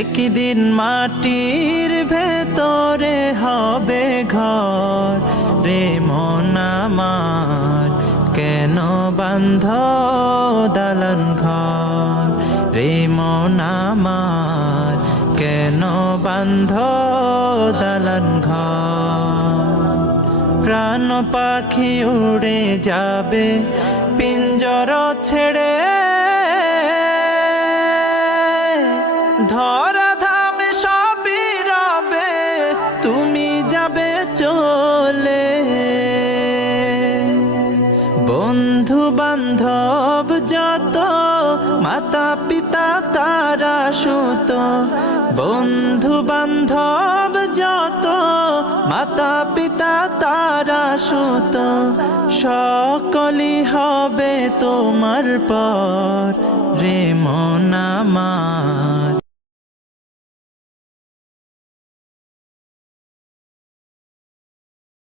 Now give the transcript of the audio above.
একদিন মাটির ভেতরে হবে ঘর। রে মন আমার, কেন বান্ধ দালান ঘর? রে মন আমার, কেন বান্ধ দালান ঘর? প্রাণ পাখি উড়ে যাবে, পিঞ্জর ছেড়ে রবে, তুমি যাবে চলে। বন্ধু বান্ধব যত মাতা পিতা তারা সুত। বন্ধু বান্ধব যত মাতা পিতা তারা সুত। সকলই হবে তোমার পর, রে মন